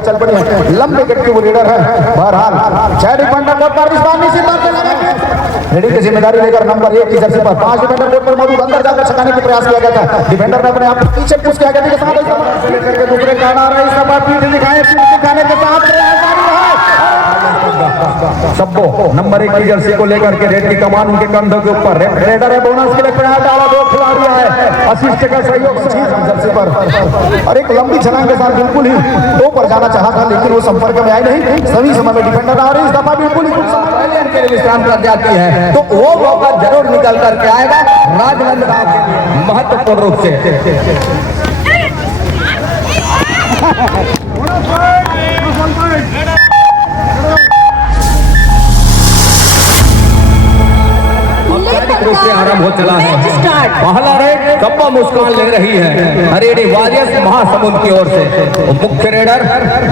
चल पड़ी है, लंबे गट की वो लीडर है। बहरहाल छह डिफेंडर कोर्ट पर रिस्पानी से बात रेडी की जिम्मेदारी लेकर नंबर 1 की जर्सी पर 5 डिफेंडर कोर्ट पर मौजूद अंदर जाकर छकाने की प्रयास किया गया था। डिफेंडर ने अपने आप को पीछे पुश किया गया के साथ लेकर के दूसरे कान आ रहा है। इस बार पीठ दिखाए, पीठ दिखाने के साथ प्रयास जारी है। सब्बो नंबर 1 की जर्सी को लेकर के रेड की कमान उनके कंधों के ऊपर। रेडर है, बोनस के लिए प्रयास डाला, 2 खिलाड़ी है, असिस्ट का सहयोग जर्सी पर और एक लंबी छलांग के साथ बिल्कुल ही 2 पर जाना चाहा था, लेकिन वो संपर्क में आई नहीं। सभी समय में डिफेंडर आ रहे इस दफा बिल्कुल ही कुछ समय पहले के लिए विश्राम कर जाती है, तो वो मौका जरूर निकल करके आएगा राजनंदगांव के लिए महत्वपूर्ण रूप से। रूप से आरंभ हो चला है। पहला रेड कब्बा मुस्कान ले रही है हरियाणी वारियर्स महासमुंद की ओर से। मुख्य रेडर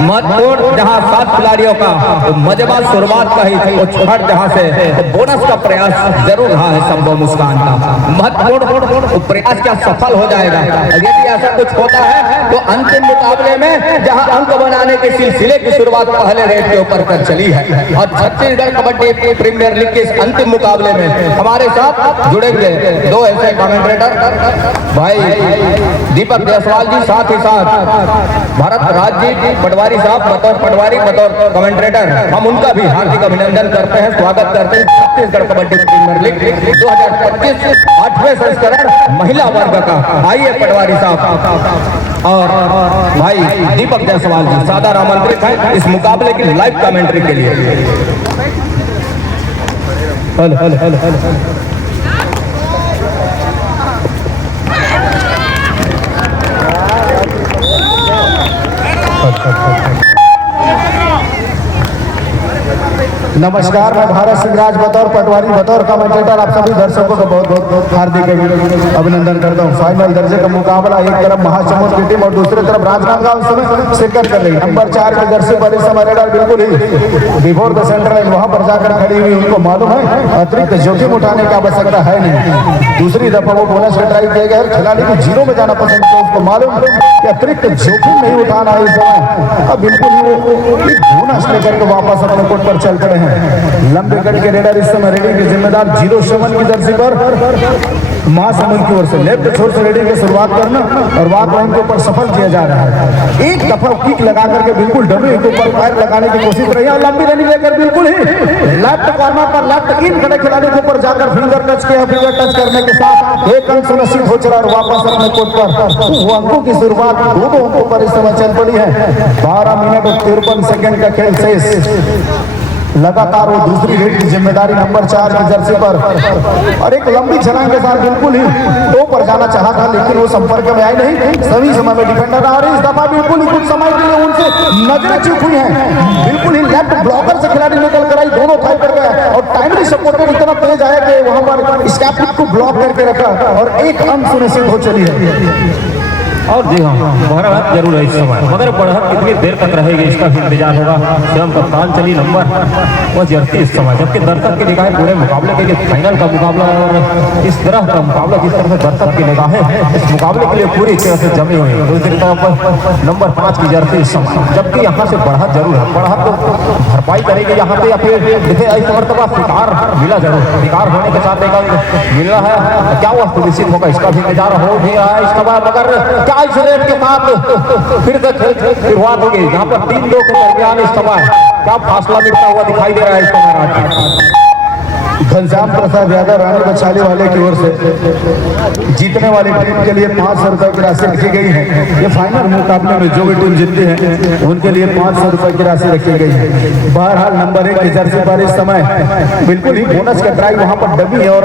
महत्वपूर्ण जहां 7 खिलाड़ियों का मजेदार शुरुआत का ही वो छठ जहां से बोनस का प्रयास जरूर रहा है। संभव मुस्कान का महत्वपूर्ण प्रयास क्या सफल हो जाएगा। यदि ऐसा कुछ होता है तो अंतिम मुकाबले में जहां अंक बनाने के सिलसिले की शुरुआत पहले रेड के ऊपर कर चली है और छत्तीसगढ़ कबड्डी प्रीमियर लीग के इस अंतिम मुकाबले में हमारे साथ जुड़े हुए 2 ऐसे कमेंटेटर भाई दीपक जायसवाल जी, साथ ही साथ भरत राज जी पटवारी साहब बतौर पटवारी बतौर कमेंटेटर, हम उनका भी हार्दिक अभिनंदन करते हैं, स्वागत करते हैं छत्तीसगढ़ कबड्डी प्रीमियर लीग 2025 8वें संस्करण महिला वर्ग का। आइए पटवारी साहब और भाई दीपक जायसवाल जी सादर आमंत्रित है इस मुकाबले की लाइव कमेंट्री के लिए। हल हल हल हल हल नमस्कार, मैं भारत सिंह राज बतौर पटवारी बतौर कमेंटेटर आप सभी दर्शकों का बहुत बहुत हार्दिक अभिनंदन करता हूं। फाइनल दर्जे का मुकाबला एक तरफ महासमुंद की टीम और दूसरी तरफ राजनांदगांव समय शिरकत कर रही है। नंबर 4 की जर्सी पर इस समय रेडर बिल्कुल ही बिफोर द सेंटर लाइन वहां पर जाकर खड़ी हुई। उनको मालूम है अतिरिक्त जोखिम उठाने की आवश्यकता है नहीं। दूसरी दफा वो बोनस का ट्राई किया गया, खिलाड़ी को 0 में जाना पसंद है, उसको मालूम कि अतिरिक्त जोखिम नहीं उठाना है इस समय। अब बिल्कुल ही वो बोनस लेकर के वापस अपने कोर्ट पर चल पड़े हैं। लंबे कट के रेडर इस समय रेडी के जिम्मेदार 07 की जर्सी पर महासमुंद की ओर से लेफ्ट छोर से रेडी की शुरुआत करना और वहां पर उनके ऊपर सफल किया जा रहा है। एक दफा किक लगा करके बिल्कुल डमी के ऊपर पैर लगाने की कोशिश रही है। लंबी रनिंग लेकर बिल्कुल ही लेफ्ट कॉर्नर पर लेफ्ट इन खड़े खिलाड़ी के ऊपर जाकर फिंगर टच किया। फिंगर टच करने के साथ 1 अंक सुनिश्चित हो चला और वापस अपने कोर्ट पर वो अंकों की शुरुआत 2 अंकों पर इस समय चल पड़ी है। 12 मिनट और 53 सेकंड का खेल शेष। लगातार वो दूसरी रेड की जिम्मेदारी नंबर 4 की जर्सी पर और एक लंबी छलांग के साथ बिल्कुल ही 2 पर जाना चाहा था, लेकिन वो संपर्क में आई नहीं। सभी समय में डिफेंडर आ रहे इस दफा बिल्कुल ही कुछ समय के लिए उनसे नजरें चूक हुई हैं। बिल्कुल ही लेफ्ट ब्लॉकर से खिलाड़ी निकल कर आई, दोनों थाई पर गया और टाइमली सपोर्टेड इतना तेज आया कि वहां पर स्कैप को ब्लॉक करके रखा और 1 अंक सुनिश्चित हो चली है। और जी हाँ, बढ़त जरूर है इस समय, मगर बढ़त कितनी देर तक रहेगी इसका भी इंतजार होगा। स्वयं कप्तान चली नंबर वो जर्सी इस समय, जबकि दर्शक की निगाहें पूरे मुकाबले के लिए फाइनल का मुकाबला और इस तरह का मुकाबला जिस तरह से दर्शक की निगाहें इस मुकाबले के लिए पूरी तरह से जमी हुई है। दूसरी तरफ नंबर 5 की जर्सी इस समय, जबकि यहाँ से बढ़त जरूर है, बढ़त तो भरपाई करेगी यहाँ पे या फिर देखिए इस मरतबा शिकार मिला जरूर, शिकार होने के साथ मिल रहा है, क्या वह सुनिश्चित होगा इसका भी इंतजार हो भी रहा है इसका। मगर इस रेड के साथ फिर से खेल शुरुआत होगी। यहाँ पर 3 लोग के दरमियान इस समय क्या फासला मिलता हुआ दिखाई दे रहा है इस समय। घनश्याम प्रसाद यादव रानी बचाली वाले की ओर से जीतने वाली टीम के लिए 500 रुपए की राशि रखी गई है। ये फाइनल मुकाबले में जो भी टीम जीतती है उनके लिए 500 रुपए की राशि रखी गई है। बहरहाल नंबर 1 की जर्सी पर इस समय बिल्कुल ही बोनस का ट्राई वहां पर डमी है और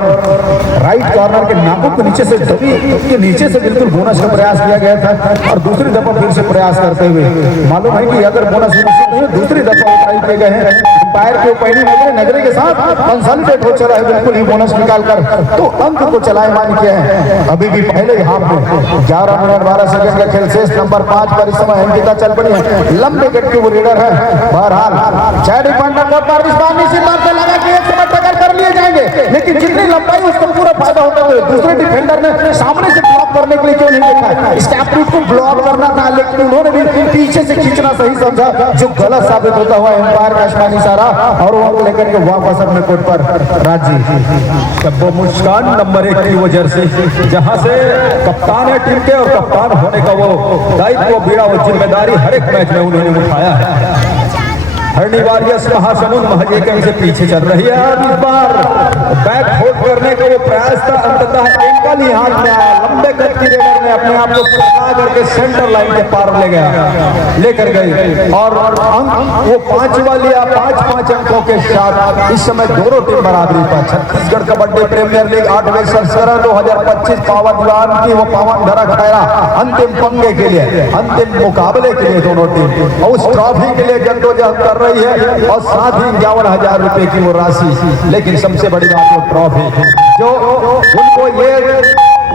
राइट कॉर्नर के नाकों के नीचे से डमी के नीचे से बिल्कुल बोनस का प्रयास किया गया था और दूसरी दफा फिर से प्रयास करते हुए मालूम है कि अगर बोनस निश्चित नहीं दूसरी दफा ट्राई किए गए हैं। अंपायर के पहली नजरे के साथ कंसल्टेट हो चला है बिल्कुल ही बोनस निकालकर, तो अंक को चलायमान किया है। अभी भी पहले ही हाफ में 11 मिनट 12 सेकंड का खेल शेष। नंबर 5 पर इस समय अंकिता चल पड़ी है, लंबे गेट की वो लीडर है। बहरहाल 6 डिफेंडर कोर्ट पर रिस्पानी से लगा कि एक समय टक्कर कर लिए जाएंगे। लेकिन जितनी लंबाई उसको पूरा फायदा होता है। दूसरे डिफेंडर ने सामने से ब्लॉक करने के लिए क्यों नहीं देखा, स्टैपरूट को ब्लॉक करना था, लेकिन उन्होंने भी पीछे से खींचना सही समझा, जो गलत साबित होता हुआ एम्पायर का आसमानी इशारा और वो लेकर के वापस अपने कोर्ट पर राजी। वो मुस्कान नंबर 1 की वो जर्सी, जहां से कप्तान है टीम के और कप्तान होने का वो दायित्व, बीड़ा, वो जिम्मेदारी हर एक मैच में उन्होंने उठाया है। हरणी वारियर्स महासमुंद महज एक अंक से पीछे चल रही है। अब इस बार बैक होल्ड करने का वो प्रयास था, अंततः एंकल ही हाथ में आया। लंबे कद की रेडर ने अपने आप को फटा करके सेंटर लाइन के पार लेकर गई और अंक वो 5 लिया। 5 अंकों के साथ इस समय दोनों टीम बराबरी पर। छत्तीसगढ़ कबड्डी प्रीमियर लीग 8वें संस्करण 2025 पावन दीवान की वो पावन धरा खैरा अंतिम पंगे के लिए, अंतिम मुकाबले के लिए दोनों टीम और उस ट्रॉफी के लिए जद्दोजहद कर रही है और साथ ही 51,000 रुपए की वो राशि। लेकिन सबसे बड़ी बात वो ट्रॉफी जो उनको ये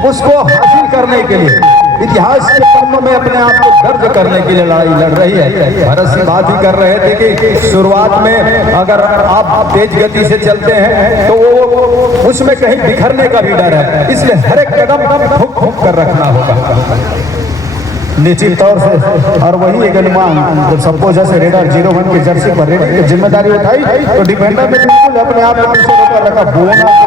उसको हासिल करने के लिए इतिहास के पन्नों में अपने आप को दर्ज करने के लिए लड़ाई लड़ रही है। भरत सिंह बात ही कर रहे थे कि शुरुआत में अगर आप तेज गति से चलते हैं तो वो उसमें कहीं बिखरने का भी डर है, इसलिए हर एक कदम ठुक ठुक कर रखना होगा निश्चित तौर से। और वही एक अनुमान जब सबको जैसे रेडर 01 की जर्सी पर रेडर की जिम्मेदारी उठाई तो डिफेंडर ने बिल्कुल अपने आप को पीछे रोका रखा। बोनस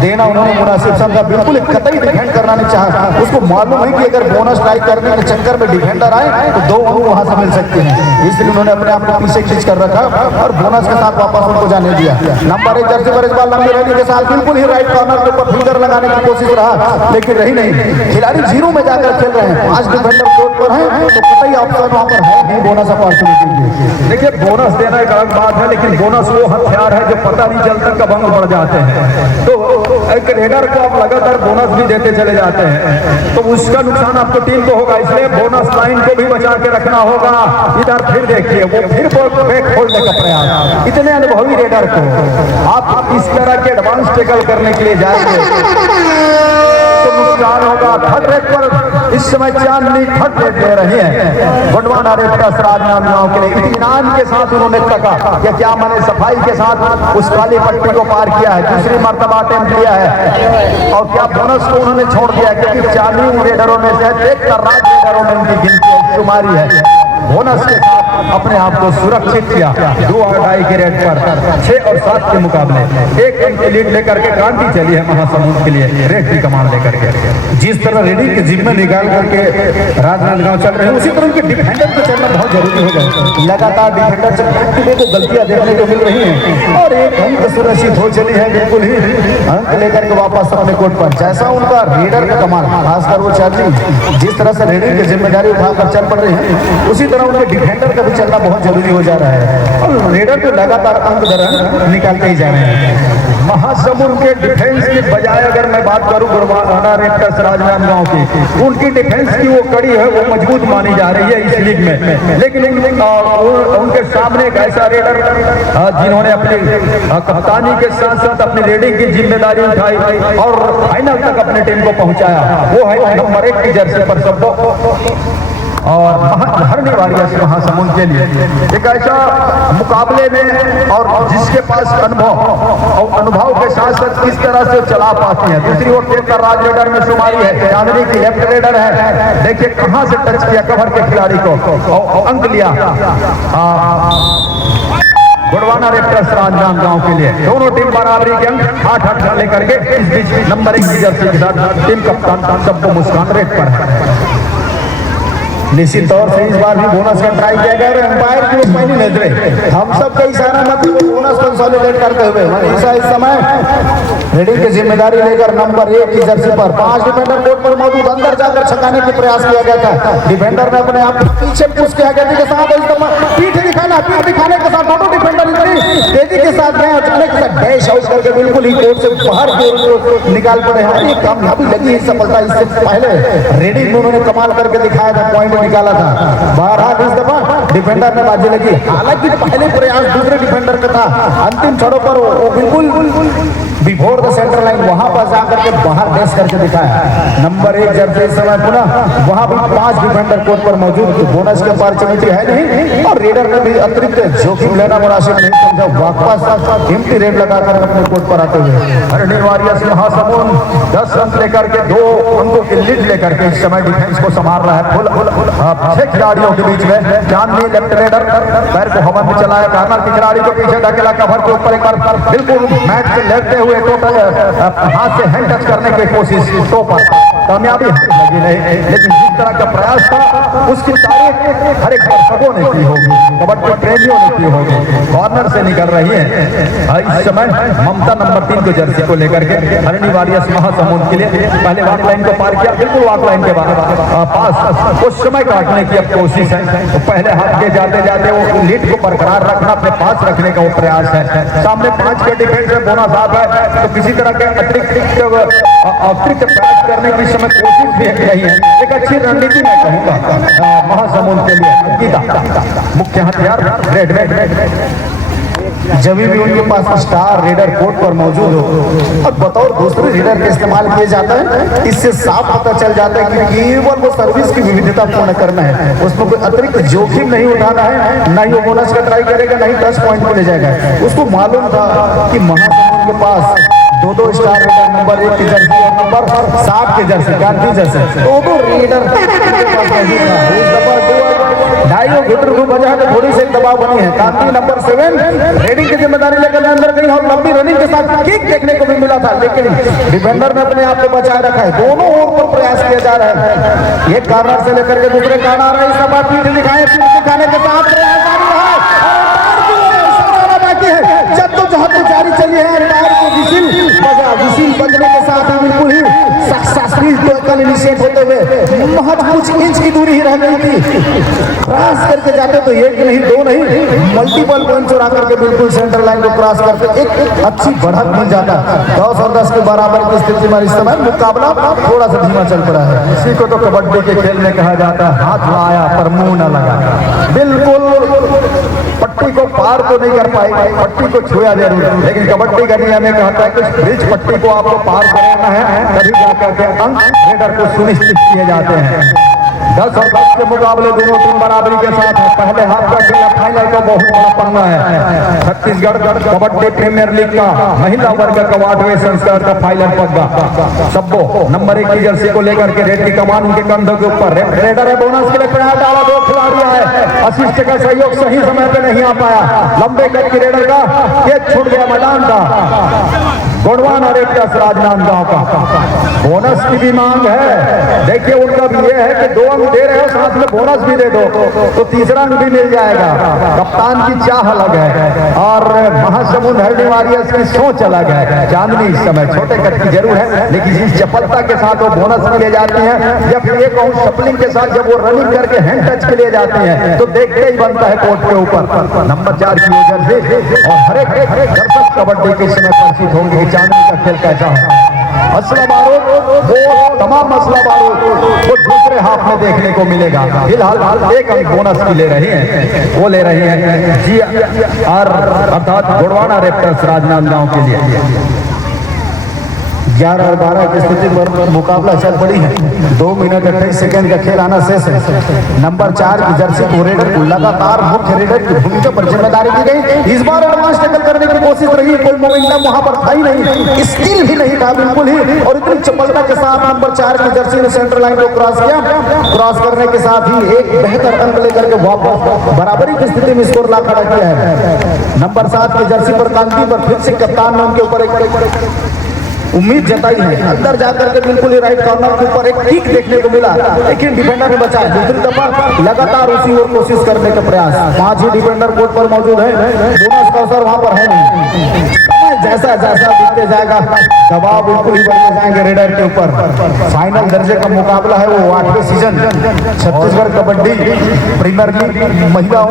देना उन्होंने मुनासिब समझा, बिल्कुल कतई डिफेंड करना नहीं चाहा। उसको मालूम है कि अगर बोनस स्ट्राइक करने के चक्कर में डिफेंडर आए तो 2 अंक वहां से मिल सकते हैं, इसलिए उन्होंने अपने आप को पीछे खींच कर रखा और बोनस के साथ वापस उनको जाने दिया। नंबर 1 जर्सी पर इस बार लंबी रैली के साथ बिल्कुल ही राइट कॉर्नर के ऊपर फिंगर लगाने की कोशिश रहा, लेकिन रही नहीं। खिलाड़ी 0 में जाकर खेल रहे हैं, 5 डिफेंडर कोर्ट पर है तो कतई ऑप्शन वहां पर है नहीं बोनस अपॉर्चुनिटी। देखिए बोनस देना एक अलग बात है, लेकिन बोनस वो हथियार है जो पता नहीं चलता कब अंक बढ़ जाते हैं। तो एक रेडर को आप लगातार बोनस भी देते चले जाते हैं तो उसका नुकसान आपको टीम को होगा, इसलिए बोनस लाइन को भी बचा के रखना होगा। इधर फिर देखिए वो फिर बैक खोलने का प्रयास। इतने अनुभवी रेडर को आप इस तरह के एडवांस टैकल करने के लिए जाएंगे तो नुकसान होगा। थर्ड रेट पर इस समय चांदनी थर्ड रेट ले रही है गोंडवाना रेडर्स राजनांदगांव के लिए। इत्मीनान के साथ उन्होंने तका कि क्या मैंने सफाई के साथ उस काली पट्टी को पार किया है, दूसरी मर्तबा अटेम्प्ट किया है और क्या बोनस को उन्होंने छोड़ दिया, क्योंकि 40 रेडरों में से 1 राज रेडरों में उनकी गिनती शुमारी है। बोनस के साथ अपने आप को सुरक्षित किया। 2 अढ़ाई के रेट पर 6 और 7 के मुकाबले 1 अंक की लीड लेकर के क्रांति चली है महासमुंद के लिए रेड की कमान लेकर के। जिस तरह रेडी के जिम्मे निकाल करके राजनांदगांव चल रहे हैं उसी तरह उनके डिफेंडर को चलना बहुत जरूरी हो गया। लगातार डिफेंडर से को गलतियां देखने को मिल रही हैं और एक अंक सुरक्षित हो चली है, बिल्कुल ही अंक लेकर के वापस अपने कोर्ट पर। जैसा उनका रेडर का कमाल, खासकर वो चार्जिंग जिस तरह से रेडर की जिम्मेदारी उठाकर चल पड़ रही है उसी तरह उनके डिफेंडर का भी चलना बहुत जरूरी हो जा रहा है और रेडर को लगातार अंक दर अंक निकालते ही जा रहे हैं। महासमुंद के डिफेंस के बजाय अगर मैं बात करूं गोंडवाना रेडर्स राजनांदगांव की, उनकी डिफेंस की वो कड़ी है वो मजबूत मानी जा रही है इस लीग में। लेकिन उनके सामने एक ऐसा रेडर जिन्होंने अपनी कप्तानी के साथ साथ अपनी रेडिंग की जिम्मेदारी उठाई और फाइनल तक अपने टीम को पहुंचाया, वो है नंबर 1 की जर्सी पर सबको और हरणी वारियर्स महासमुंद के लिए एक ऐसा मुकाबले में और जिसके पास अनुभव के साथ साथ किस तरह से चला पाती है। दूसरी ओर केकर राज रेडर में शुमारी है, चांदनी की लेफ्ट रेडर है। देखिए कहां से टच किया कवर के खिलाड़ी को और अंक लिया गोंडवाना रेडर्स राजनांदगांव के लिए। दोनों टीम बराबरी के अंक 8-8 लेकर के इस बीच नंबर 1 की जर्सी के साथ टीम कप्तान सबको मुस्कान रेट पर है। निश्चित तौर से इस बार भी बोनस का ट्राई किया गया और एम्पायर की वो पहली नजरे हम सब का इशारा मतलब बोनस कंसोलिडेट करते हुए मनीषा इस समय रेडिंग की जिम्मेदारी लेकर नंबर 1 की जर्सी पर 5 डिफेंडर कोर्ट पर मौजूद अंदर जाकर छकाने की प्रयास किया गया था। डिफेंडर ने अपने आप पीछे पुश किया गया के साथ पीठ दिखाने के साथ दोनों डिफेंडर इतनी तेजी के साथ गए अचानक के साथ डैश आउट करके बिल्कुल ही कोर्ट से बाहर की निकाल पड़े हैं। ये कामयाबी लगी है सफलता, इससे पहले रेडिंग में उन्होंने कमाल करके दिखाया था, पॉइंट निकाला था। बहरहाल इस दफा डिफेंडर ने बाजी लगी, हालांकि पहले प्रयास दूसरे डिफेंडर का था, अंतिम छोरों पर वो बिल्कुल बिफोर द सेंटर लाइन वहां पर जाकर के बाहर रेस करके दिखाया। नंबर 1 जर्सी इस समय पुनः वहां भी 5 डिफेंडर कोर्ट पर मौजूद, बोनस के अपॉर्चुनिटी है नहीं और रेडर ने भी अतिरिक्त जोखिम लेना मुनासिब नहीं समझा, वापस कीमती रेड लगाकर अपने कोर्ट पर आते हुए हरणी वॉरियर्स महासमुंद 10 रन लेकर के 2 अंकों की लीड लेकर के इस समय डिफेंस को संभाल रहा है। फुल 6 खिलाड़ियों के बीच में चांदनी लेफ्ट रेडर पैर को हवा में चलाया, कार्नर के खिलाड़ी को पीछे धकेला, कवर के ऊपर एक बार बिल्कुल मैच से लेटते हुए टोटल हाथ से हैंड टच करने की कोशिश, तो पर कामयाबी लगी नहीं, लेकिन जिस तरह का प्रयास था उसकी तारीफ हर एक दर्शकों ने की होगी, कबड्डी प्रेमियों ने की होगी। कॉर्नर से निकल रही है इस समय ममता नंबर 3 को जर्सी को लेकर के हरणी वॉरियर्स महासमुंद के लिए पहले वॉक लाइन को पार किया, बिल्कुल वॉक लाइन के पास कुछ समय काटने की अब कोशिश है। तो पहले हाथ के जाते जाते वो लीड को बरकरार रखना, अपने पास रखने का वो प्रयास है। सामने 5 के डिफेंस में बोनस साहब है, तो किसी तरह के अतिरिक्त प्रयास करने की समय कोशिश भी नहीं है। एक अच्छी रणनीति मैं कहूँगा महासमुंद के लिए। गीता मुख्य हथियार रेड जब भी उनके पास स्टार रेडर कोर्ट पर मौजूद हो और बतौर दूसरे रेडर का इस्तेमाल किया जाता है, इससे साफ पता चल जाता है कि केवल वो सर्विस की विविधता पूर्ण करना है, उसमें कोई अतिरिक्त जोखिम नहीं उठाना है, ना ही वो बोनस का ट्राई करेगा, ना ही 10 पॉइंट पे ले जाएगा। उसको मालूम था कि महासमुंद के पास 2 स्टार रेडर नंबर 1 की जर्सी और नंबर 7 की जर्सी गांधी जर्सी 2 रेडर ढाइयों घुटर को बजा के थोड़ी से दबाव बनी है। गांधी नंबर 7 रेडिंग की जिम्मेदारी लेकर अंदर गई और लंबी रनिंग के साथ किक देखने को भी मिला था, लेकिन डिफेंडर ने अपने आप को बचाए रखा है। दोनों ओर पर प्रयास किया जा रहा है, एक कार्नर से लेकर के दूसरे कार्नर है, इस समय पीठ दिखाने के साथ जद्दोजहद जारी चली है। अंपायर को विसिल बजने के साथ ही बिल्कुल ही सक्सेसफुल टैकल इनिशिएट होते हुए महज कुछ इंच की दूरी ही रह गई थी। क्रॉस करके जाते तो 1 नहीं 2 नहीं मल्टीपल पॉइंट चुरा करके बिल्कुल सेंटर लाइन को क्रॉस करके एक अच्छी बढ़त मिल जाता। 10 और 10 के बराबर की स्थिति में इस समय मुकाबला थोड़ा सा धीमा चल पड़ा है। इसी को तो कबड्डी के खेल में कहा जाता है, हाथ लाया पर मुंह न लगा। बिल्कुल पट्टी को पार तो नहीं कर पाई, पट्टी को छुआ जरूर, लेकिन कबड्डी का नियम कहता है कि ब्रिज पट्टी को आपको पार करना है, तभी जाकर के अंक रेडर को सुनिश्चित किए जाते हैं। 10 और 10 के मुकाबले दोनों टीम बराबरी के साथ है। पहले हाफ का खेल फाइनल का बहुत बड़ा पन्ना है। छत्तीसगढ़ कबड्डी प्रीमियर लीग का महिला वर्ग का 8वें संस्करण का फाइनल पद्मा सब्बो नंबर 1 की जर्सी को लेकर के रेड की कमान उनके कंधों के ऊपर। रेडर है, बोनस के लिए प्रयास डाला, 2 खिलाड़ी है, असिस्ट का सहयोग सही समय पे नहीं आ पाया। लंबे कद की रेडर का कैच छूट गया मैदान का। गोडवान और एक राजनांदगांव का बोनस की भी मांग है। देखिए उनका भी ये है कि 2 अंक दे रहे हो, साथ में बोनस भी दे दो तो तीसरा अंक भी मिल जाएगा। कप्तान की चाह अलग है और महासमुंद हरणी वॉरियर्स की सोच अलग है। चांदनी इस समय छोटे कद की जरूर है, लेकिन जिस चपलता के साथ वो बोनस के लिए जाती है या फिर एक शपलिंग के साथ जब वो रनिंग करके हैंड टच के लिए जाते हैं तो देखते ही बनता है कोर्ट के ऊपर नंबर 4 की वजह से। और हर एक दर्शक कबड्डी के समय परिचित होंगे कि चांदनी का खेल कैसा है। असला बारूद वो तमाम असला बारूद वो दूसरे हाफ में देखने को मिलेगा। फिलहाल 1 अंक बोनस की ले रही हैं, वो ले रही हैं जी आर अर्थात गोडवाना रेप्टर्स राजनांदगांव के लिए। 11 और 12 की स्थिति पर मुकाबला चल पड़ी है। 2 मिनट 28 सेकंड का खेल आना शेष है। नंबर 4 की जर्सी को रेडर को लगातार मुख्य रेडर की भूमिका पर जिम्मेदारी दी गई। इस बार एडवांस टैकल करने की कोशिश रही, कोई मोमेंटम वहां पर था ही नहीं, स्किल भी नहीं था बिल्कुल ही, और इतनी चपलता के साथ नंबर 4 की जर्सी ने सेंटर लाइन को क्रॉस किया। क्रॉस करने के साथ ही एक बेहतर अंक लेकर के वापस बराबरी की स्थिति में स्कोर ला खड़ा किया है। नंबर 7 की जर्सी पर कांति पर फिर से कप्तान ने उनके ऊपर एक उम्मीद जताई है। अंदर जाकर के बिल्कुल ही राइट कॉर्नर के ऊपर एक किक देखने को मिला, लेकिन डिफेंडर ने बचाया। दूसरी दफा लगातार उसी ओर कोशिश करने का प्रयास। 5 ही डिफेंडर कोर्ट पर मौजूद है, बोनस का अवसर वहां पर है नहीं। जैसा जैसा दिखते जाएगा दबाव बिल्कुल ही बढ़ते जाएंगे रेडर के ऊपर। फाइनल दर्जे का मुकाबला है, वो 8वें season Chhattisgarh kabaddi premier league महिलाओं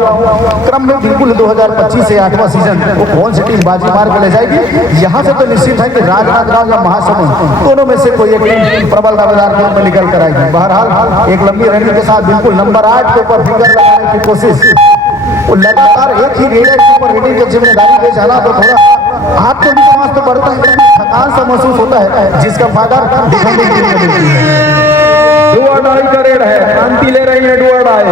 क्रम में बिल्कुल 2025 से 8वां सीजन वो कौन सी टीम बाजी मार के ले जाएगी। यहाँ से तो निश्चित है कि राजनांदगांव या महासमुंद दोनों में से कोई एक टीम प्रबल दावेदार के रूप में निकल कर आएगी। बहरहाल एक लंबी रनिंग के साथ बिल्कुल नंबर 8 के ऊपर फिंगर लगाने की कोशिश, वो लगातार एक ही रेडर के ऊपर रेडिंग की जिम्मेदारी ले जाना तो थोड़ा आत्मविश्वास तो बढ़ता है, थकान सा महसूस होता है, जिसका फायदा डिफेंडिंग टीम को मिलती है। डुअडाई का रेड है, क्रांति ले रही है डुअडाई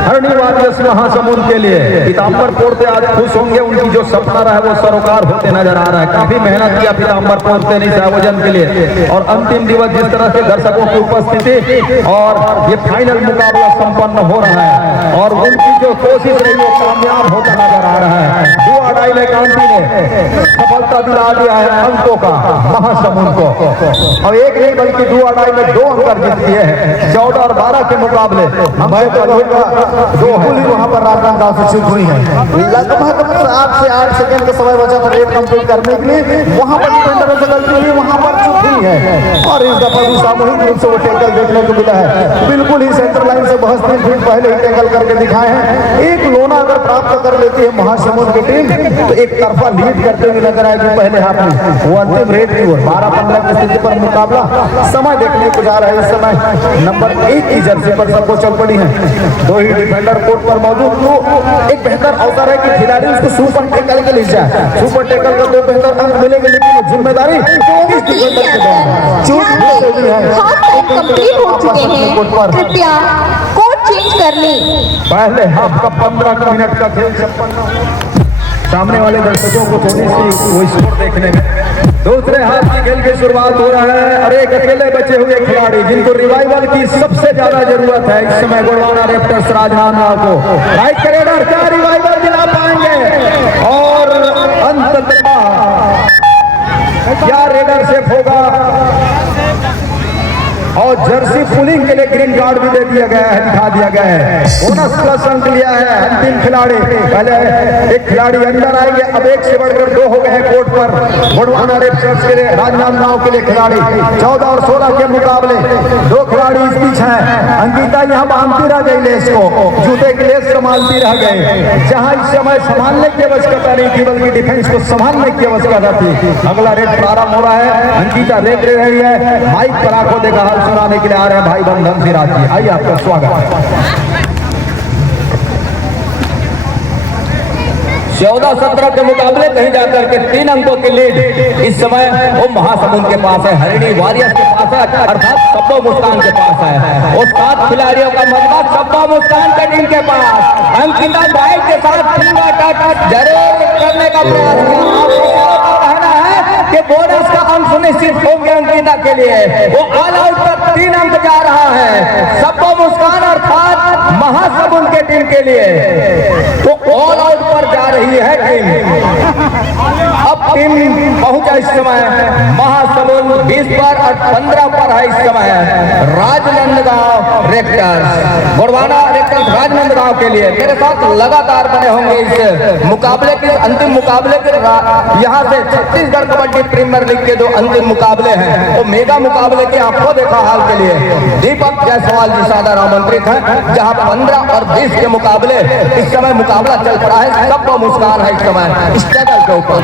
हरणी वारियर्स महासमुंद के लिए। पीताम्बर पोर्ते आज खुश होंगे, उनकी जो सपना रहा है वो सरोकार होते नजर आ रहा है। काफी मेहनत किया पीताम्बर पोर्ते ने इस आयोजन के लिए, और अंतिम दिवस जिस तरह से दर्शकों की उपस्थिति और ये फाइनल मुकाबला संपन्न हो रहा है, और उनकी जो कोशिश रही वो कामयाब होता नजर आ रहा है। डुअडाई ने क्रांति ने सफलता दिला दिया है अंकों का महासमुंद को, और एक नहीं बल्कि डुअडाई में 2 अंक जीत दिए हैं 14 और 12 के मुकाबले। वहाँ पर राजनांदगांव से चूक हुई है, लगभग 7 से 8 सेकंड का समय बचा था रेड कंप्लीट करने के लिए, वहाँ पर डिफेंडरों से गलती हुई, वहाँ पर चूक हुई है, और इस दफा भी सामूहिक रूप से वो टैकल देखने को मिला है। बिल्कुल ही सेंटर लाइन से 32 फीट पहले ही टैकल करके दिखाए हैं। एक लोना अगर प्राप्त कर लेती है महासमुंद की टीम तो एक तरफा लीड करते हुए नजर आएगी पहले हाथ में। वो अंतिम रेड की ओर 12-15 की स्थिति पर मुकाबला समय देखने को जा रहा है। इस समय नंबर 1 की जर्सी पर सबको चल पड़ी है, 2 ही डिफेंडर कोर्ट पर मौजूद। तो एक बेहतर अवसर है कि खिलाड़ी उसको सुपर टैकल के लिए जाए, सुपर टैकल का 2 बेहतर अंक मिलेंगे, लेकिन वो जिम्मेदारी कंप्लीट हो चुके हैं, कृपया कोड चेंज कर लें। पहले हाफ का 15 मिनट का खेल संपन्न, सामने वाले दर्शकों को थोड़ी सी वो स्कोर देखने में। दूसरे हाफ की खेल की शुरुआत हो रहा है, और एक अकेले बचे हुए खिलाड़ी जिनको रिवाइवल की सबसे ज्यादा जरूरत है इस समय गोंडवाना रैप्टर्स राजनांदगांव को। राइट करेडर क्या रिवाइवल दिला पाएंगे, और अंततः क्या रेडर सेफ होगा, और जर्सी पुलिंग के लिए ग्रीन कार्ड भी दे दिया गया है, दिखा दिया गया है। बोनस प्लस अंक लिया है अंतिम खिलाड़ी, पहले एक खिलाड़ी अंदर आएंगे, अब 1 से बढ़कर 2 हो गए कोर्ट पर गोंडवाना रैप्टर्स के लिए, राजनांदगांव के लिए खिलाड़ी। 14 और 16 के मुकाबले 2 खिलाड़ी इस बीच हैं। अंकिता यहाँ बांधती रह गई लेस को, जूते की लेस संभालती रह गए, जहाँ इस समय संभालने की आवश्यकता नहीं थी बल्कि डिफेंस को संभालने की आवश्यकता थी। अगला रेड प्रारंभ हो रहा है, अंकिता रेड ले रही है, माइक पर आंखों देखा सुनाने के लिए आ रहे हैं भाई बंधन सिराज जी, आइए आपका स्वागत है। 14-17 के मुकाबले कहीं जाकर के 3 अंकों की लीड इस समय वो महासमुंद के पास है, हरिणी वारियर्स के पास है, अर्थात सब्बो मुस्कान के पास है। वो 7 खिलाड़ियों का मजबा सब्बो मुस्कान के टीम के पास। अंकिता भाई के साथ जरूर करने का प्रयास किया, कहना है कि बोनस का अंक सुनिश्चित हो गया अंकिता के लिए। वो ऑल आउट पर 3 अंक जा रहा है सब्बो मुस्कान अर्थात महासमुंद के टीम के लिए, तो ऑल आउट पर जा रही है टीम। अब टीम पहुंचा इस समय महासमुंद 20 पर और 15 पर है इस समय राजनांदगांव रैप्टर्स, गोंडवाना रैप्टर्स राजनांदगांव के लिए। मेरे साथ लगातार बने होंगे इस मुकाबले के अंतिम मुकाबले के। यहाँ से छत्तीसगढ़ कबड्डी प्रीमियर लीग के 2 अंतिम मुकाबले हैं, वो मेगा मुकाबले के आपको देखा हाल के लिए दीपक जायसवाल जी सादर आमंत्रित हैं, जहाँ 15 और 20 के मुकाबले इस समय मुकाबला चल रहा है। सबको मुस्कान है इस समय स्टेजल के ऊपर,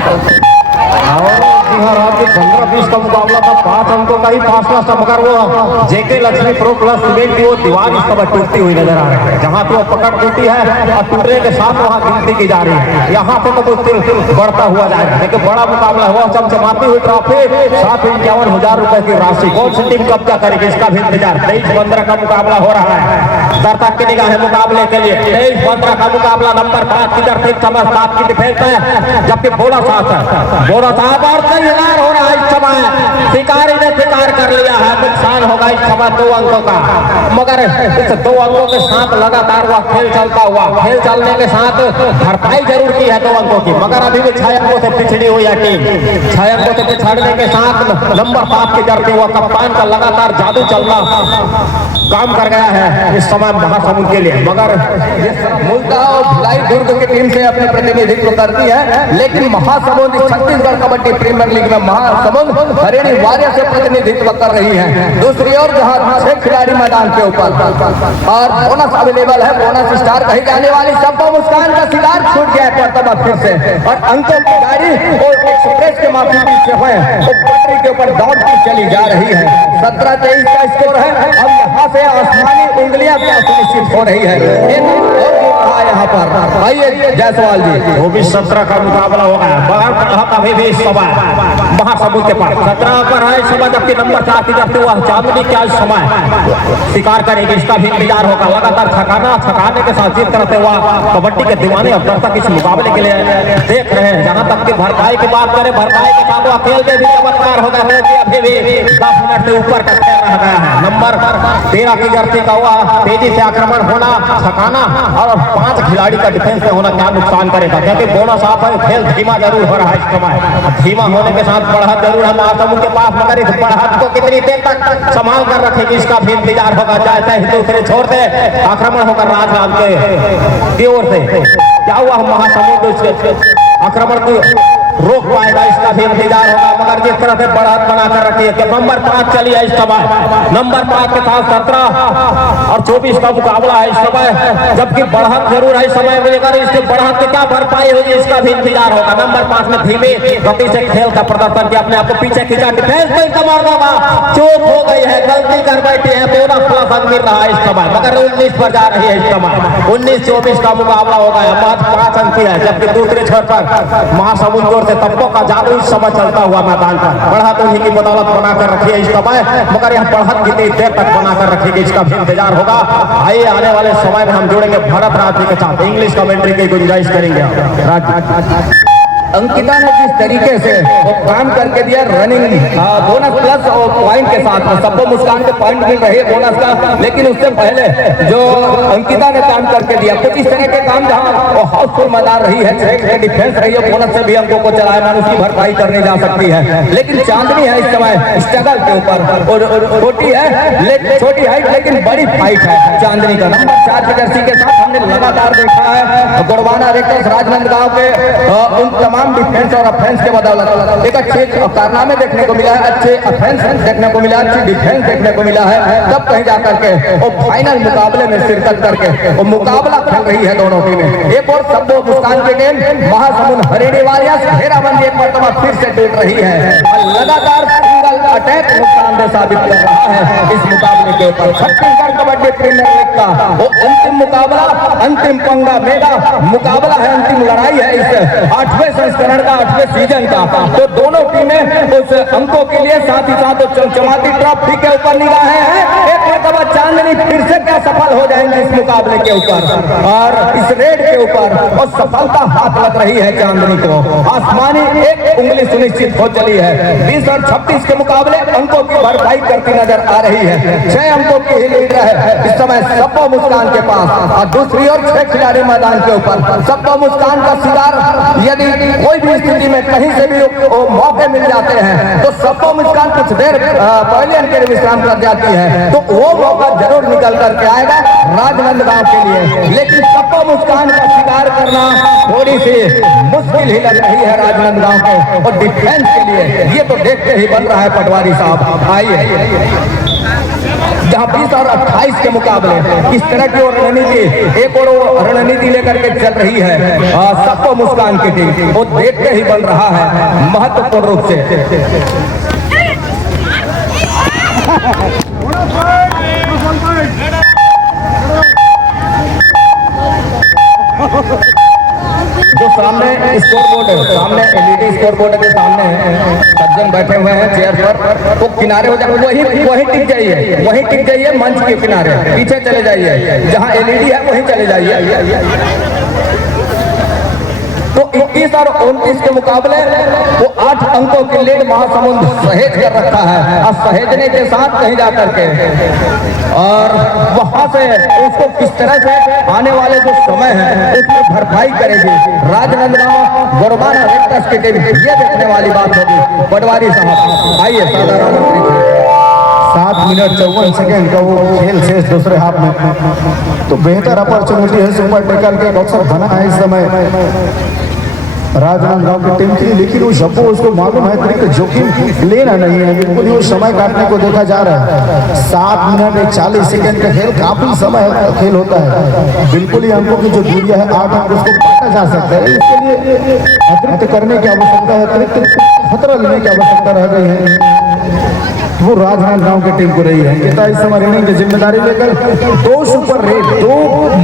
और बिहार के 15-20 का मुकाबला था, 5 अंकों का ही फासला था, मगर वो जेके लक्ष्मी प्रो प्लस सीमेंट की वो दीवार इस समय टूटती हुई नजर आ रही है। जहाँ पे वो पकड़ टूटी है और टूटने के साथ वहाँ गिनती की जा रही है, यहाँ पे तो कुछ बढ़ता हुआ जाएगा। लेकिन बड़ा मुकाबला हुआ, चमचमाती हुई ट्रॉफी 751,000 रुपए की राशि, कौन सी टीम कब्जा करेगी इसका भी इंतजार। 23-15 का मुकाबला हो रहा है, दर्शक की निगाह है मुकाबले के लिए। 23-15 का मुकाबला नंबर 5 की तरफ समझ 7 की डिफेंस है, जबकि बोला साथ है बोला साहब और कई हार हो रहा है इस समय। शिकारी ने शिकार कर लिया है, नुकसान होगा इस समय 2 अंकों का, मगर इस 2 अंकों के साथ लगातार वह खेल चलता हुआ, खेल चलने के साथ भरपाई जरूर की है 2 अंकों की, मगर अभी भी 6 अंकों से पिछड़ी हुई है टीम। 6 अंकों से पिछड़ने के साथ नंबर 5 की जर्सी हुआ कप्तान का लगातार जादू चलना काम कर गया है इस समय महासमुंद के लिए। मगर मूलतः और भिलाई दुर्ग की टीम से अपने प्रतिनिधित्व करती है, लेकिन महासमुंद छत्तीसगढ़ कबड्डी प्रीमियर लीग में महासमुंद हरिणी वारियर से प्रतिनिधित्व कर रही है। दूसरी ओर जहां 6 खिलाड़ी मैदान के ऊपर और बोनस अवेलेबल है, बोनस स्टार कही जाने वाली सबको मुस्कान का शिकार छूट गया है फिर से, और अंकों की गाड़ी और एक्सप्रेस के माध्यम से हुए वो पटरी के ऊपर दौड़ती चली जा रही है। 17-23 का स्कोर है। अब यहाँ से आसमानी उंगलियां क्या सुनिश्चित हो रही है। यहाँ पर। आइए जायसवाल जी। 24-17 का मुकाबला होगा। बाहर बढ़त अभी भी इस समय महासमुंद के पास 17 पर है इस समय, जबकि नंबर 4 की करते हुआ चांदनी क्या इस समय शिकार करेगी, इसका भी इंतजार होगा। लगातार थकाने के साथ जीत करते हुआ कबड्डी के दीवाने अब तक इस मुकाबले के लिए देख रहे हैं। जहां तक की भरपाई की बात करें, भरपाई के साथ वो खेल में भी चमत्कार होगा। अभी भी 10 मिनट से ऊपर का खेल रह गया है। नंबर 13 की गिरती का हुआ तेजी से आक्रमण होना, थकाना और 5 खिलाड़ी का डिफेंस में होना क्या नुकसान करेगा, क्योंकि बोनस आप है खेल धीमा जरूर हो रहा है इस समय। धीमा होने के साथ बढ़त जरूर है महासमुंद के पास, मगर इस बढ़त को कितनी देर तक संभाल कर रखेगी इसका भी इंतजार होगा। चाहे दूसरे छोड़ दे, आक्रमण होकर राजनाथ की ओर से क्या हुआ, महासमुंद आक्रमण को रोक पाएगा, इसका भी इंतजार होगा। मगर जिस तरह से बढ़त बनाकर रखी है कि नंबर 5 चली है इस समय, नंबर 5 के साथ 17 और 24 का मुकाबला है इस समय, जबकि बढ़त जरूर है इस समय। इसके बढ़त की क्या भरपाई होगी इसका भी इंतजार होगा। नंबर 5 ने धीमी गति से खेल का प्रदर्शन किया, अपने आप को पीछे खींचा, डिफेंस में इस्तेमाल होगा, चूक हो गई है, गलती कर बैठी है, बोनस प्लस मिल रहा है इस समय, मगर 19 पर जा रही है इस समय। 19-24 का मुकाबला होगा, 5 अंक है, जबकि दूसरे छोर पर महासमुंद से तब्बों का जादू इस समय चलता हुआ मैदान पर। बढ़त उन्हीं की बदौलत बनाकर रखी है इस समय, मगर यह बढ़त कितनी देर तक बनाकर रखेगी इसका भी इंतजार होगा। आइए आने वाले समय में हम जुड़ेंगे भरत राज जी के साथ, इंग्लिश कमेंट्री की गुंजाइश करेंगे। राज अंकिता ने जिस तरीके से वो काम करके दिया रनिंग बोनस प्लस और पॉइंट के साथ में, सबको मुस्कान के पॉइंट मिल रही है बोनस का, लेकिन उससे पहले जो अंकिता ने काम करके दिया कुछ इस तरह के काम जहां वो हाउसफुल मैदान रही है, डिफेंस रही है, बोनस से भी अंकों को चलाएमान उसकी भरपाई करनी जा सकती है। लेकिन चांदनी है इस समय स्ट्रगल के ऊपर, और छोटी है, छोटी हाइट लेकिन बड़ी फाइट है चांदनी का। नंबर 4 की जर्सी के साथ हमने लगातार देखा है गुरबाना रेक्टर्स राजनांदगांव के उन तमाम डिफेंस और ऑफेंस के बदौलत एक अच्छे कारनामे देखने को मिला है, अच्छे ऑफेंस देखने को मिला, अच्छी डिफेंस देखने को मिला है। तब कहीं जाकर के वो फाइनल मुकाबले में शिरकत करके वो मुकाबला खेल रही है दोनों टीमें। एक और सबको मुस्कान की टीम महासमुंद हरिणी वारियर्स घेराबंदी एक मरतबा फिर से टूट रही है और लगातार सिंगल अटैक नुकसानदेह साबित कर रहा है इस मुकाबले के ऊपर। छत्तीसगढ़ कबड्डी प्रीमियर लीग का वो अंतिम मुकाबला, अंतिम पंगा मेगा मुकाबला है, अंतिम लड़ाई है इस 8वें संस्करण का, 8वें सीजन का। तो दोनों टीमें उस अंकों के लिए साथ ही साथ चमचमाती ट्रॉफी के ऊपर निगाहें हैं। एक मरतबा चांदनी फिर से क्या सफल हो जाएंगे इस मुकाबले के ऊपर और इस रेड के ऊपर, और सफलता हाथ लग रही है चांदनी को। आसमानी एक उंगली सुनिश्चित हो चली है। 20 और 26 के मुकाबले अंकों की भरपाई करती नजर आ रही है। 6 अंकों की ही लीड है इस समय सबको मुस्कान के पास, और दूसरी ओर 6 खिलाड़ी मैदान के ऊपर। सबको मुस्कान का शिकार यदि कोई भी स्थिति में कहीं से भी मौके मिल जाते हैं तो सबको मुस्कान कुछ देर पहले इनके विश्राम कर जाती है, तो वो मौका जरूर निकल करके आएगा राजनांदगांव के लिए। लेकिन सबको मुस्कान का शिकार करना थोड़ी सी मुश्किल ही लग रही है राजनांदगांव को, और डिफेंस के लिए ये तो देखते ही बन रहा है पटवारी साहब। आइए जहां 20 और 28 के मुकाबले किस तरह की रणनीति, एक और रणनीति लेकर के चल रही है सबको मुस्कान की टीम, वो देखते ही बन रहा है महत्वपूर्ण रूप से। जो सामने स्कोर बोर्ड है, सामने एलईडी स्कोर बोर्ड के सामने सज्जन बैठे हुए हैं चेयर पर, वो किनारे हो जाए, वही टिक जाइए, वही टिक जाइए मंच के किनारे, पीछे चले जाइए, जहां एलईडी है वहीं चले जाइए। तो 21 और 29 के मुकाबले वो 8 अंकों की लीड महासमुंद सहेज कर रखा है, और सहेजने के साथ कहीं जाकर के और वहां से उसको किस तरह से आने वाले जो समय है उसमें भरपाई करेगी राजनांदगांव गुरबाना रेक्टर्स की टीम, ये देखने वाली बात होगी। पटवारी साहब आइए, साधारण 7 मिनट 54 सेकेंड का वो खेल शेष दूसरे हाफ में, तो बेहतर अपॉर्चुनिटी है सुपर टेकल के अवसर बना है इस समय राजनांदगांव की टीम की, लेकिन वो जब्बो उसको मालूम है कि जोखिम लेना नहीं है, बिल्कुल ही समय काटने को देखा जा रहा है। 7 मिनट 40 सेकेंड का खेल काफी समय खेल होता है, बिल्कुल ही अंकों की जो दूरिया है 8 अंक उसको काटा जा सकता है। इसके लिए अतिरिक्त करने की आवश्यकता है, अतिरिक्त खतरा लेने की आवश्यकता रह गई है। वो राजनांदगांव की टीम को रही है। अंकिता इस समय रेडिंग की जिम्मेदारी लेकर 2 super rate, 2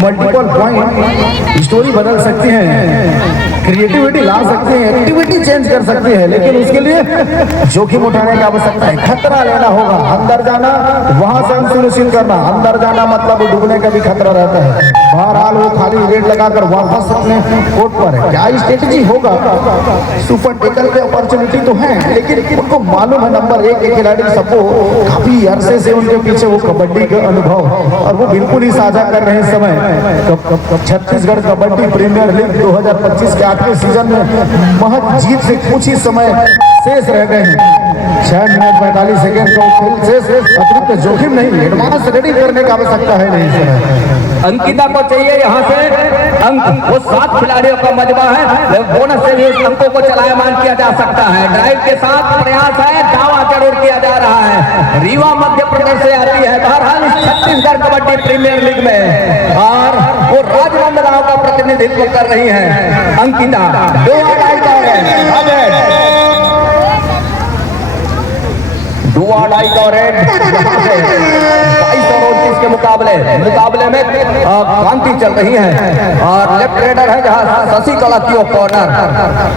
multiple point story बदल सकती हैं, क्रिएटिविटी ला सकती है, एक्टिविटी चेंज कर सकती है, लेकिन उसके लिए जोखिम उठाने की आवश्यकता है, खतरा लेना होगा। अंदर जाना, वहां से सुनिश्चित करना, अंदर जाना मतलब डूबने का भी खतरा रहता है। बहरहाल वो खाली रेड लगाकर वापस अपने कोर्ट पर है। क्या स्ट्रेटेजी होगा? सुपर टेकल के अपॉर्चुनिटी तो है, लेकिन उनको मालूम है नंबर 1 के खिलाड़ी सबको काफी अरसे से उनके पीछे वो कबड्डी का अनुभव, और वो बिल्कुल ही साझा कर रहे हैं। इस समय छत्तीसगढ़ कबड्डी प्रीमियर लीग 2025 के 8वें सीजन में महज जीत से कुछ ही समय शेष रह गए हैं। 6 मिनट 45 सेकेंड का खेल शेष, अतिरिक्त जोखिम नहीं, एडवांस रेडी करने की आवश्यकता है नहीं सर। अंकिता को चाहिए यहाँ से अंक, वो 7 खिलाड़ियों का मजबा है, बोनस से भी उस अंकों को चलायमान किया जा सकता है। ड्राइव के साथ प्रयास है, दावा जरूर किया जा रहा है। रीवा मध्य प्रदेश से आती है बहरहाल इस छत्तीसगढ़ कबड्डी प्रीमियर लीग में, और वो राजनांदगांव का प्रतिनिधित्व कर रही है अंकिता। 2 अढ़ाई का रेड 22 और 29 के मुकाबले में क्रांति चल रही है, और लेफ्ट रेडर है जहां शशिकला की कॉर्नर,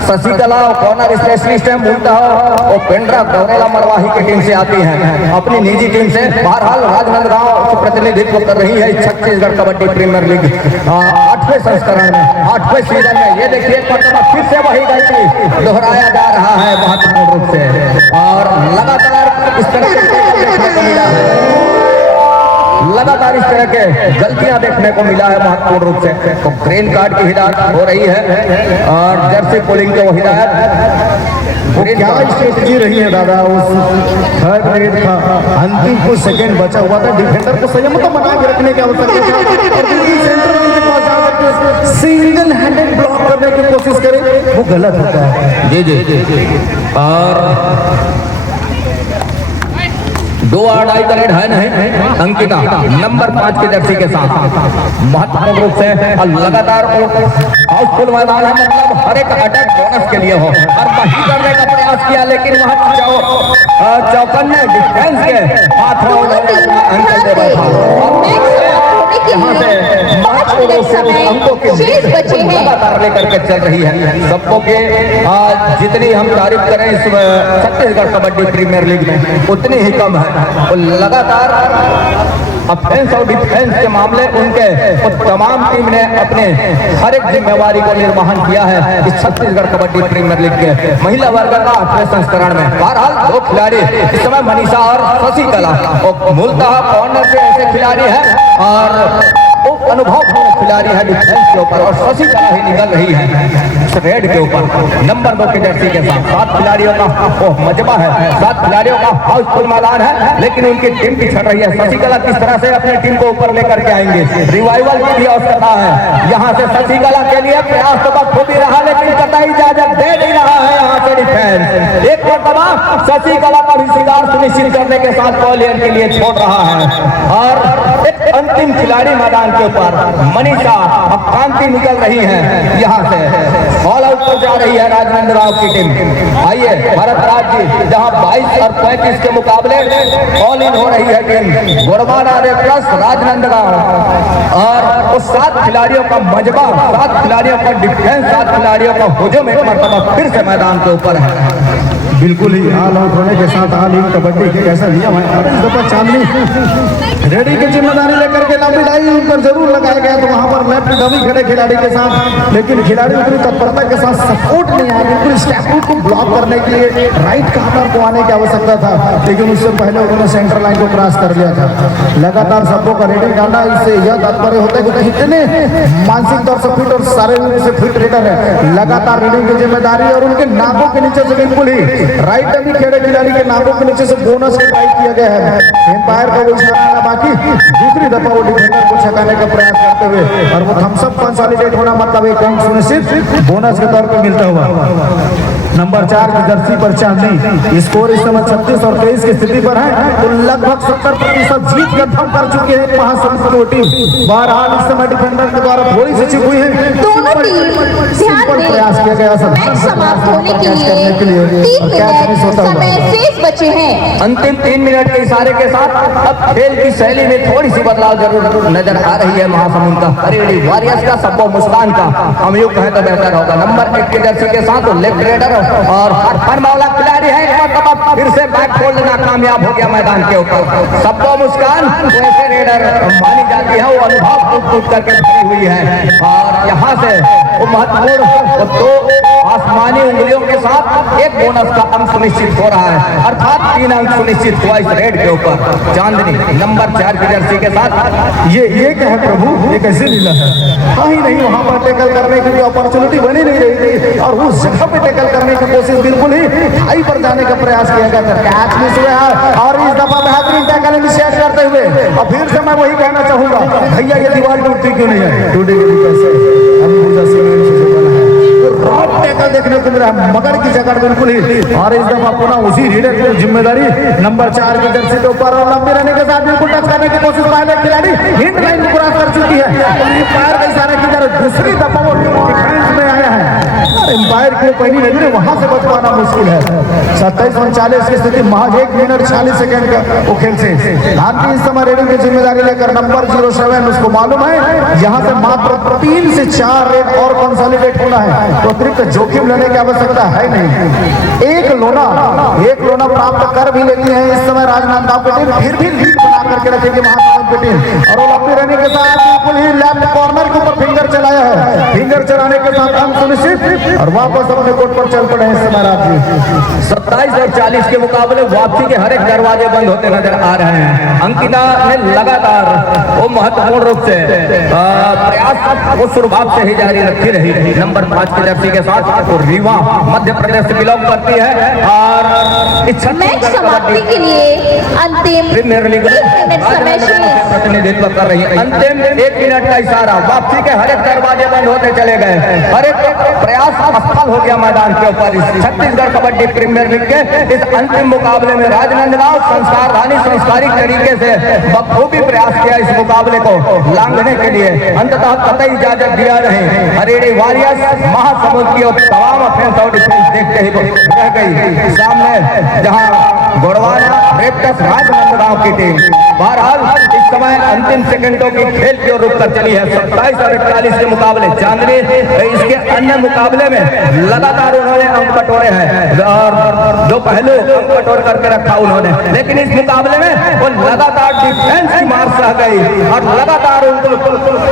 शशिकला कॉर्नर स्पेशलिस्ट है, मूलतः वो पेंड्रा गौरेला मरवाही की टीम से आती है, अपनी निजी टीम से। बहरहाल राजनांदगांव का प्रतिनिधित्व कर रही है छत्तीसगढ़ कबड्डी प्रीमियर लीग 8वें संस्करण में, 8वें सीजन में। ये देखिए फिर से वही गलती दोहराया जा रहा है महत्वपूर्ण रूप से, और लगातार इस तरह के देखने को मिला है, लगातार इस तरह के गलतियां देखने को मिला है महत्वपूर्ण रूप से। तो ग्रीन कार्ड की हिदायत हो रही है, और जर्सी पोलिंग की वो हिदायत। क्या स्ट्रेटजी रही है दादा? उस थर्ड रेड का अंतिम कुछ सेकंड बचा हुआ था, डिफेंडर को संयम तो बना के रखने की आवश्यकता था, और सेंटर के पास जाकर सिंगल हैंडेड ब्लॉक करने की कोशिश करें, वो गलत होता है। जी। और 2 अढ़ाई का रेड है नहीं अंकिता नंबर 5 की जर्सी के साथ महत्वपूर्ण रूप से, और लगातार हाउसफुल मैदान है, मतलब हर एक अटैक बोनस के लिए हो, और वही करने का प्रयास किया, लेकिन वहां चौकन्ने डिफेंस के हाथ अंकल दे लगातार लेकर के चल रही है। सबको के जितनी हम तारीफ करें इस छत्तीसगढ़ कबड्डी प्रीमियर लीग में उतनी ही कम है। वो लगातार ऑफेंस और डिफेंस के मामले उनके तमाम टीम ने अपने हर एक जिम्मेवारी को निर्वहन किया है इस छत्तीसगढ़ कबड्डी प्रीमियर लीग के महिला वर्ग का 8वें संस्करण में। बहरहाल 2 खिलाड़ी इस समय मनीषा और शशिकला, मूलतः कॉर्नर से ऐसे खिलाड़ी है और अनुभव खिलाड़ी है डिफेंस के ऊपर, और शशिकला ही निकल रही है रेड के ऊपर नंबर 2 की जर्सी के साथ। 7 खिलाड़ियों का मजबा है, 7 खिलाड़ियों का हाउसफुल मैदान है, लेकिन उनकी टीम पिछड़ रही है। शशिकला किस तरह से अपनी टीम को ऊपर लेकर के आएंगे, रिवाइवल की भी आवश्यकता है। यहाँ से शशिकला के लिए प्रयास तो खूब ही रहा, लेकिन कतई इजाजत दे नहीं रहा है यहाँ से डिफेंस। एक मरतबा शशिकला का भी शिकार सुनिश्चित करने के साथ कॉलियर के लिए छोड़ रहा है, और एक अंतिम खिलाड़ी मैदान के ऊपर मनीषा। अब क्रांति निकल रही है यहाँ से, ऑल आउट पर जा रही है राजनांदगांव की टीम। आइए भरत राज जी, जहाँ 22 और 35 के मुकाबले ऑल इन हो रही है टीम गोरवाना रे प्लस राजनांदगांव, और उस 7 खिलाड़ियों का मजबा, 7 खिलाड़ियों का डिफेंस, 7 खिलाड़ियों का हुजूम एक मरतबा फिर से मैदान के ऊपर है। बिल्कुल ही ऑल आउट होने के साथ ऑल इन कबड्डी के कैसा नियम है। और इस दफा चांदनी रेडी की जिम्मेदारी लेकर के लंबी लाइन उन पर जरूर लगाया गया, तो वहां पर लेफ्ट डमी खड़े खिलाड़ी के साथ, लेकिन खिलाड़ी उतनी तत्परता के साथ सपोर्ट नहीं आया। बिल्कुल स्टैप को ब्लॉक करने के लिए राइट कॉर्नर को आने की आवश्यकता था, लेकिन उससे पहले उन्होंने सेंटर लाइन को क्रॉस कर लिया था। लगातार सबको का रेडिंग डालना, इससे यह तात्पर्य होता है कि कितने मानसिक तौर से फिट और शारीरिक से फिट रेडर है। लगातार रेडिंग की जिम्मेदारी, और उनके नाकों के नीचे से बिल्कुल ही राइट डमी खेड़े खिलाड़ी के नाकों के नीचे से बोनस को ट्राई किया गया है। एम्पायर का वो इशारा, बाकी दूसरी दफा वो डिफेंडर को छकाने का प्रयास करते हुए, और वो थम्स अप कंसोलिडेट होना मतलब एक पॉइंट सुनिश्चित बोनस के तौर पर मिलता हुआ। नंबर 4 की जर्सी पर चांदनी। स्कोर इस समय 36 और 23 की स्थिति पर है, तो लगभग 70% जीत कंफर्म कर चुके हैं महासमुंद की टीम। बहरहाल इस समय डिफेंडर के द्वारा थोड़ी सी चूक हुई है। दोनों टीम सिंपल प्रयास किया गया मैच समाप्त होने के लिए 3 मिनट समय शेष बचे हैं। अंतिम 3 मिनट के इशारे के साथ अब खेल की शैली में थोड़ी सी बदलाव जरूर नजर आ रही है महासमुंद का, हरियाणी वॉरियर्स का, सब्बो मुस्कान का, हम यूं कहें तो बेहतर होगा। नंबर 1 की जर्सी के साथ लेफ्ट रेडर और हर मामला खिलाड़ी है, फिर से बैक फोल्ड नाकामयाब हो गया मैदान के ऊपर। सब्बो मुस्कान वैसे रेडर मानी जाती है, वो अनुभव कूद कूद करके भरी हुई है और यहाँ से वो महत्वपूर्ण 2 आसमानी उंगलियों के साथ एक बोनस का अंक सुनिश्चित हो रहा है, अर्थात 3 अंक सुनिश्चित हुआ इस रेड के ऊपर। चांदनी नंबर 4 की जर्सी के साथ ये क्या है प्रभु, ये कैसे लीला है? कहीं नहीं वहां पर टैकल करने की अपॉर्चुनिटी बनी नहीं रही थी और उस जगह पे टैकल करने की कोशिश बिल्कुल ही हाई पर जाने का प्रयास किया गया था। कैच मिस हुआ और इस दफा बेहतरीन टैकल इनिशिएट करते हुए और फिर से मैं वही कहना चाहूंगा, भैया ये दीवार टूटती क्यों नहीं है? टूटेगी कैसे? अंबुजा सीमेंट से बना है, रॉक टैकल देखने को मिला है, मगर की जगह बिल्कुल ही। और इस दफा पुनः उसी रीडर की जिम्मेदारी नंबर 4 की जर्सी के ऊपर और लंबे रहने के साथ बिल्कुल टच करने की कोशिश पहले खिलाड़ी हिट लाइन को क्रॉस कर चुकी है। एम्पायर का इशारा की तरह दूसरी दफा वो डिफेंस में आया है और एम्पायर की पहली नजर वहां से बच पाना मुश्किल है। 27-39 की स्थिति, महज 1 मिनट 40 सेकंड का वो खेल से धान की इस समय रेडिंग की जिम्मेदारी लेकर नंबर 07 उसको मालूम है यहाँ से मात्र 3 से 4 रेड और कंसोलिडेट होना है, तो अतिरिक्त जोखिम लेने की आवश्यकता है नहीं। एक लोना प्राप्त कर भी लेती है इस समय राजनांदगांव की टीम, फिर भी लीड बना करके रखेगी महासमुंद की टीम। और वो लंबी रहने के साथ बिल्कुल ही लेफ्ट कॉर्नर के ऊपर फिंगर चलाया है, फिंगर चलाने के साथ अंक सुनिश्चित और वापस अपने कोर्ट पर चल पड़े हैं इस समय रात। 27 और 40 के मुकाबले वापसी के हर एक दरवाजे बंद होते नजर आ रहे हैं। अंकिता ने लगातार वो महत्वपूर्ण रूप से प्रयास वो शुरुआत से ही जारी रखी रही। नंबर 5 की जर्सी के साथ वो रीवा मध्य प्रदेश से बिलोंग करती है और मैच समाप्ति के लिए अंतिम प्रीमियर लीग 1 मिनट समय शेष। प्रतिनिधित्व कर रही है। अंतिम 1 मिनट का इशारा, वापसी के हर एक दरवाजे बंद होते चले गए, हर एक प्रयास असफल हो गया मैदान के ऊपर। इस छत्तीसगढ़ कबड्डी प्रीमियर लीग के इस अंतिम मुकाबले में राजनांदगांव संस्कारधानी संस्कारिक तरीके से बखूबी प्रयास किया इस मुकाबले को लांघने के लिए, अंततः कतई इजाजत दिया नहीं। हरियाणी वॉरियर्स महासमुंद की तमाम ऑफेंस और डिफेंस देखते ही रह गई सामने, जहां गोड़वाना रेप्टर्स राजनांदगांव की टीम बहरहाल इस समय अंतिम सेकंडों की खेल की ओर रुक कर चली है। 27 और 41 के मुकाबले चांदनी इसके अन्य मुकाबले में लगातार उन्होंने अंक बटोरे हैं और दो पहलू अंक बटोर करके रखा उन्होंने, लेकिन इस मुकाबले में वो लगातार डिफेंस की मार सह गई और लगातार उनको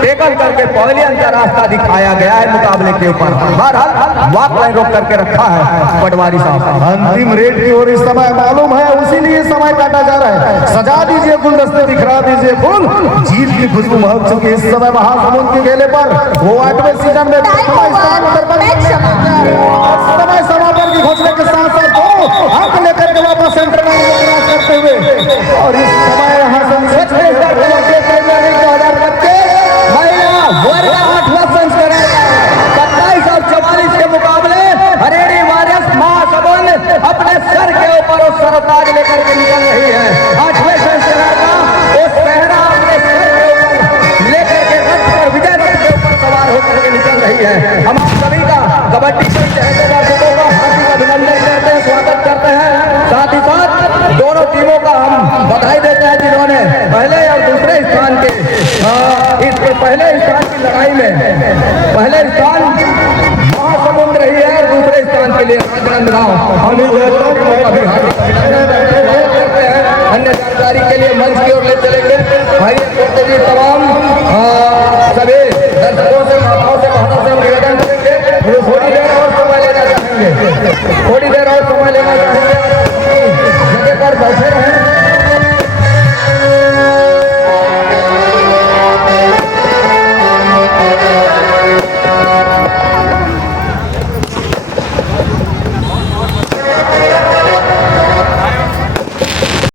टेकल करके पहले अंतर रास्ता दिखाया गया है मुकाबले के ऊपर। बहरहाल वाक लाइन रोक करके रखा है पटवारी साहब। अंतिम रेड की ओर इस समय मालूम है, उसीलिए समय काटा जा रहा है। सजा दीजिए गुलदस्ते, दिखला दीजिए फूल, जीत की खुशबू महक चुकी है इस समय महासमुंद के खेले पर। वो 8वें सीजन में समय समापन की घोषणा के साथ साथ 2 अंक लेकर के वापस सेंटर लाइन को क्रॉस करते हुए और इस समय यहाँ से 27 और 44 के मुकाबले हरियाणी वॉरियर्स महासमुंद अपने सर के ऊपर वो सरताज लेकर के निकल रही है। 8वें संस्करण का वो सेहरा अपने सर के ऊपर लेकर के रथ पर, विजय रथ के ऊपर सवार होकर के निकल रही है। हम आप सभी का कबड्डी के चाहते दर्शकों का हार्दिक अभिनंदन करते हैं, स्वागत करते हैं। साथ ही साथ दोनों टीमों का हम बधाई देते हैं जिन्होंने पहले और दूसरे स्थान के इस पहले स्थान की लड़ाई में पहले स्थान महासमुंद रही है और दूसरे स्थान के लिए राजनांदगांव। हम अन्य जानकारी के लिए मंच की ओर ले चलेंगे भाई जी। तमाम सभी दर्शकों से, माताओं से, बहनों से हम निवेदन करेंगे थोड़ी देर और समय लेना चाहेंगे, थोड़ी देर और समय लेना चाहेंगे।